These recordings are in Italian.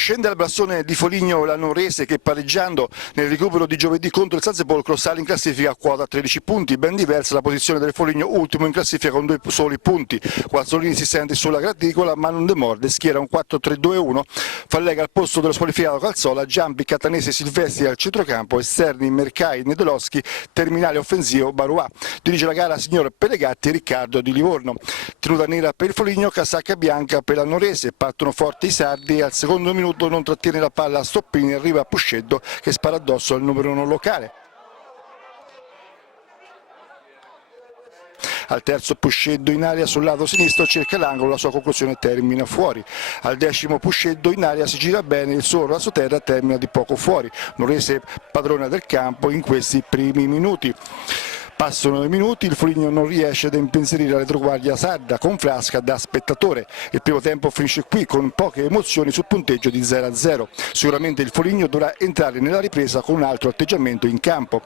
Scende al blasone di Foligno la Nuorese che pareggiando nel recupero di giovedì contro il Sansepolcro sale in classifica a quota 13 punti, ben diversa la posizione del Foligno ultimo in classifica con 2 soli punti. Guazzolini si sente sulla graticola ma non demorde, schiera un 4-3-2-1, fa lega al posto dello squalificato Calzola, Giampi, Catanese, Silvestri al centrocampo, esterni Mercai, Nedelowski, terminale offensivo Barouà. Dirige la gara signor Pelegatti e Riccardo di Livorno. Tenuta nera per il Foligno, casacca bianca per la Nuorese, partono forti i sardi e al secondo minuto non trattiene la palla a Stoppini, arriva Pusceddo che spara addosso al numero 1 locale. Al terzo Pusceddo in aria sul lato sinistro cerca l'angolo, la sua conclusione termina fuori. Al decimo Pusceddo in aria si gira bene, il suo rasoterra termina di poco fuori. Nuorese padrona del campo in questi primi minuti. Passano i minuti, il Foligno non riesce ad impensierire la retroguardia sarda con Frasca da spettatore. Il primo tempo finisce qui con poche emozioni sul punteggio di 0-0. Sicuramente il Foligno dovrà entrare nella ripresa con un altro atteggiamento in campo.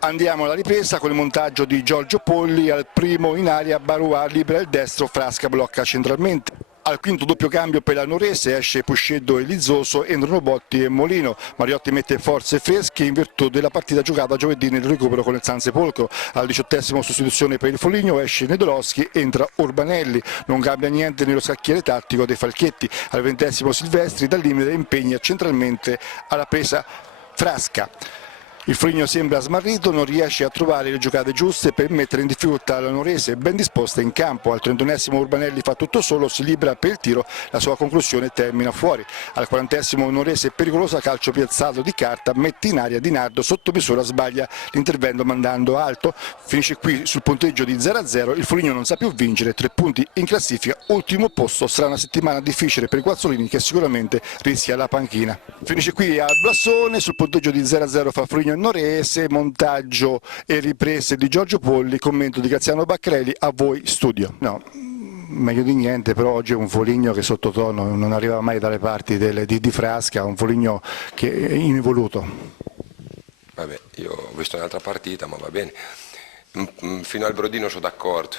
Andiamo alla ripresa con il montaggio di Giorgio Polli, al primo in aria Barouà libera il destro, Frasca blocca centralmente. Al quinto doppio cambio per la Nuorese esce Pusceddo e Lizzoso, entrano Botti e Molino. Mariotti mette forze fresche in virtù della partita giocata giovedì nel recupero con il Sansepolcro. Al 18° sostituzione per il Foligno esce Nedelowski, entra Urbanelli. Non cambia niente nello scacchiere tattico dei Falchetti. Al 20° Silvestri dal limite impegna centralmente alla presa Frasca. Il Foligno sembra smarrito, non riesce a trovare le giocate giuste per mettere in difficoltà la Nuorese, ben disposta in campo. Al 31° Urbanelli fa tutto solo, si libera per il tiro, la sua conclusione termina fuori. Al 40° Nuorese pericolosa, calcio piazzato di carta, mette in aria Di Nardo, sotto misura sbaglia l'intervento mandando alto. Finisce qui sul punteggio di 0-0, il Foligno non sa più vincere, 3 punti in classifica, ultimo posto. Sarà una settimana difficile per i Guazzolini che sicuramente rischia la panchina. Finisce qui al blasone, sul punteggio di 0-0 fa Foligno Nuorese, montaggio e riprese di Giorgio Polli, commento di Graziano Baccarelli, a voi studio. No, meglio di niente, però oggi è un Foligno che sottotono non arriva mai dalle parti di Frasca, un Foligno che è involuto. Vabbè, io ho visto un'altra partita, ma va bene. Fino al Brodino sono d'accordo.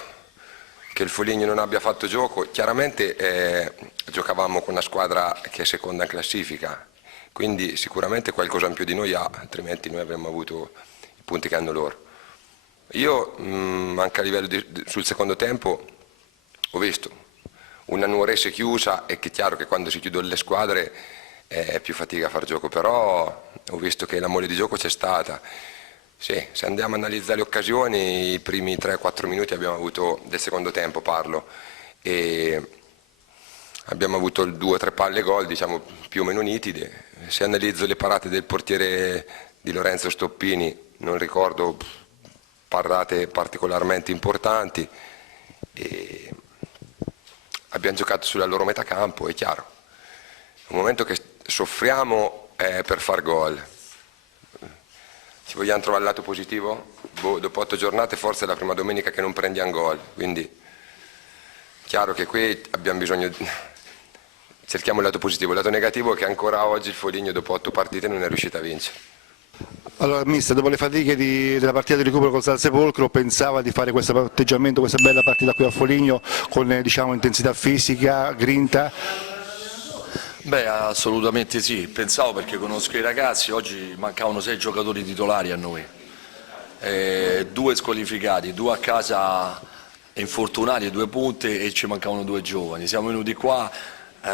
Che il Foligno non abbia fatto gioco, chiaramente giocavamo con una squadra che è seconda in classifica, quindi sicuramente qualcosa in più di noi ha, altrimenti noi avremmo avuto i punti che hanno loro. Io anche a livello sul secondo tempo ho visto una Nuorese chiusa, e che è chiaro che quando si chiudono le squadre è più fatica a far gioco, però ho visto che la mole di gioco c'è stata. Sì, se andiamo a analizzare le occasioni, i primi 3-4 minuti abbiamo avuto, del secondo tempo parlo, e abbiamo avuto 2 o 3 palle gol, diciamo più o meno nitide. Se analizzo le parate del portiere di Lorenzo Stoppini, non ricordo parate particolarmente importanti, e abbiamo giocato sulla loro metà campo, è chiaro. È un momento che soffriamo per far gol. Ci vogliamo trovare il lato positivo? Dopo 8 giornate forse è la prima domenica che non prendiamo gol, quindi chiaro che qui abbiamo bisogno, cerchiamo il lato positivo. Il lato negativo è che ancora oggi il Foligno dopo 8 partite non è riuscito a vincere. Allora mister, dopo le fatiche della partita di recupero col Sansepolcro pensava di fare questo atteggiamento, questa bella partita qui a Foligno con diciamo, intensità fisica, grinta? Beh, assolutamente sì, pensavo, perché conosco i ragazzi, oggi mancavano 6 giocatori titolari a noi, 2 squalificati, 2 a casa infortunati, 2 punte, e ci mancavano 2 giovani. Siamo venuti qua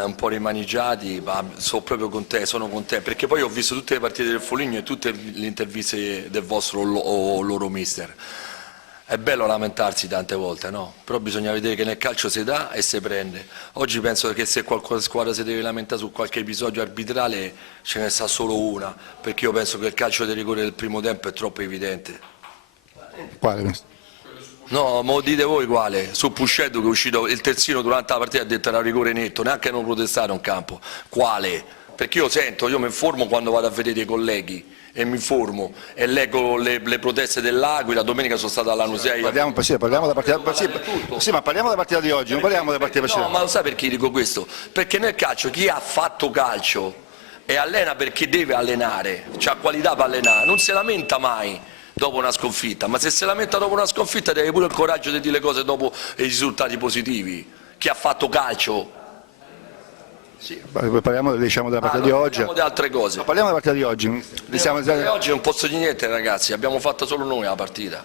un po' rimaneggiati, ma sono proprio contento, sono contento, perché poi ho visto tutte le partite del Foligno e tutte le interviste del vostro o loro mister. È bello lamentarsi tante volte, no? Però bisogna vedere che nel calcio si dà e si prende. Oggi penso che se qualche squadra si deve lamentare su qualche episodio arbitrale ce ne sta solo una, perché io penso che il calcio di rigore del primo tempo è troppo evidente. Quale? No, ma dite voi quale? Su Pusceddo, che è uscito il terzino durante la partita, ha detto era rigore netto, neanche non protestare in campo. Quale? Perché io sento, io mi informo quando vado a vedere i colleghi, e mi informo e leggo le proteste dell'Aquila. Domenica sono stato alla Nusei. Parliamo della partita, sì, ma parliamo della partita di oggi, non parliamo della partita precedente. No, ma lo sai perché dico questo? Perché nel calcio chi ha fatto calcio e allena perché deve allenare, ha qualità per allenare, non si lamenta mai dopo una sconfitta, ma se si lamenta dopo una sconfitta deve pure il coraggio di dire le cose dopo i risultati positivi. Chi ha fatto calcio. Sì, parliamo diciamo, della partita di oggi. Parliamo di altre cose. Parliamo della partita di oggi. Oggi non posso di niente ragazzi, abbiamo fatto solo noi la partita.